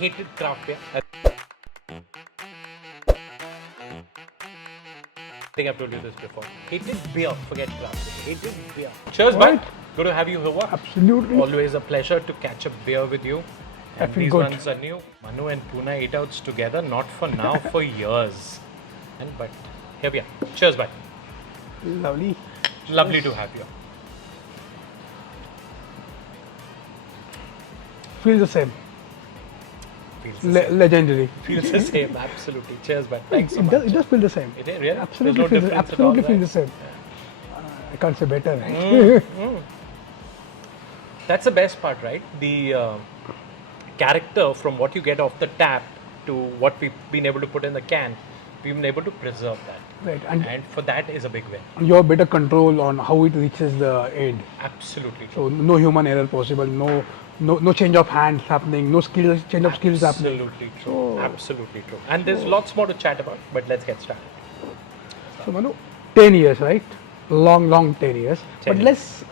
hated craft beer. I think I've told you this before. Hated beer, forget craft beer. Hated beer. Cheers, bud. Good to have you here. Absolutely. Always a pleasure to catch a beer with you. And these Effingut. ones are new. Manu and Pune Eat Outs together, not for now, for years. But here we are. Cheers, bud. Lovely. Lovely to have you. Feels the same. Feels the same. Legendary. Feels the same, absolutely. Cheers, bud. Thanks so It much. does, it does feel the same. It is, really? Absolutely, There's no feels, difference absolutely at all, feels right? the same. I can't say better, right? That's the best part, right? The character from what you get off the tap to what we've been able to put in the can, we've been able to preserve that. Right, And for that is a big win. you have better control on how it reaches the end. Absolutely true. So no human error possible. No change of hands happening. No change of skills happening. Absolutely true. Absolutely true. And there's lots more to chat about, but let's get started. So Manu, 10 years, right? Long 10 years. 10 But let's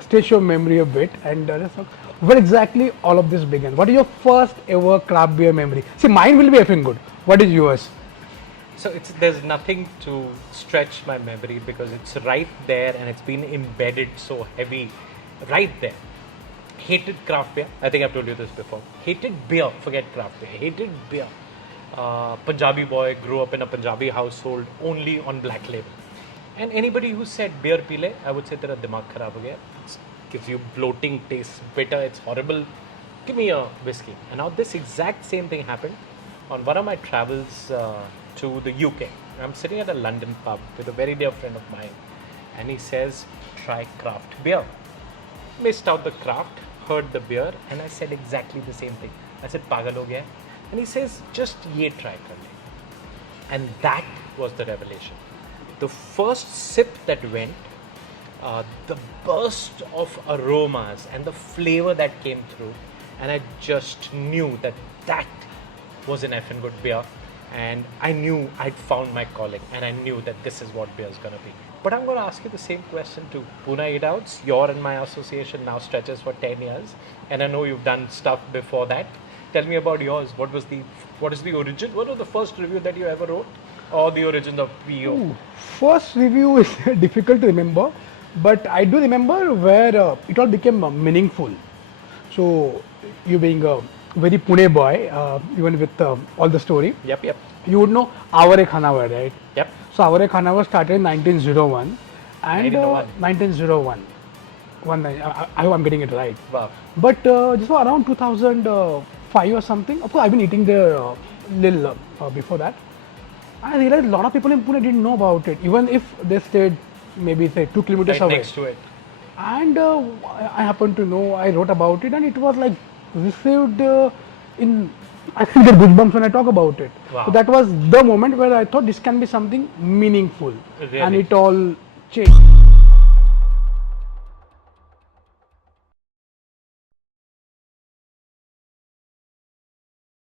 stretch your memory a bit and let's talk where exactly all of this began. What is your first ever craft beer memory? See, mine will be Effingut. What is yours? So there's nothing to stretch my memory because it's right there and it's been embedded so heavy right there. Hated craft beer. I think I've told you this before. Hated beer. Forget craft beer. Hated beer. Punjabi boy, grew up in a Punjabi household only on black label. And anybody who said beer pile, I would say tera dimag kharab ho gaya. It gives you bloating, tastes bitter, it's horrible. Give me a whiskey. And now this exact same thing happened on one of my travels to the UK. I'm sitting at a London pub with a very dear friend of mine, and he says, try craft beer. Missed out the craft, heard the beer, and I said exactly the same thing. I said, pagal ho gaya. And he says, just ye try kar le. And that was the revelation. The first sip that went, the burst of aromas and the flavor that came through, and I just knew that that was an Effingut beer, and I knew I'd found my calling, and I knew that this is what beer is going to be. But I'm going to ask you the same question too. Pune Eat Outs, your and my association now stretches for 10 years, and I know you've done stuff before that. Tell me about yours. What is the origin? What was the first review that you ever wrote? Or the origin of PO? First review is difficult to remember, but I do remember where it all became meaningful. So, you being a very Pune boy, even with all the story, Yep. you would know Avare Khanavar, right? Yep. So, Avare Khanavar started in 1901 and 1901. 1901. I hope I'm getting it right. Wow. But just around 2005 or something, of course, I've been eating there little before that. I realized a lot of people in Pune didn't know about it, even if they stayed maybe say 2 kilometers Right away. next to it. And I happened to know, I wrote about it, and it was like received in, I think, the goosebumps when I talk about it. Wow. So that was the moment where I thought this can be something meaningful, Really? and it all changed.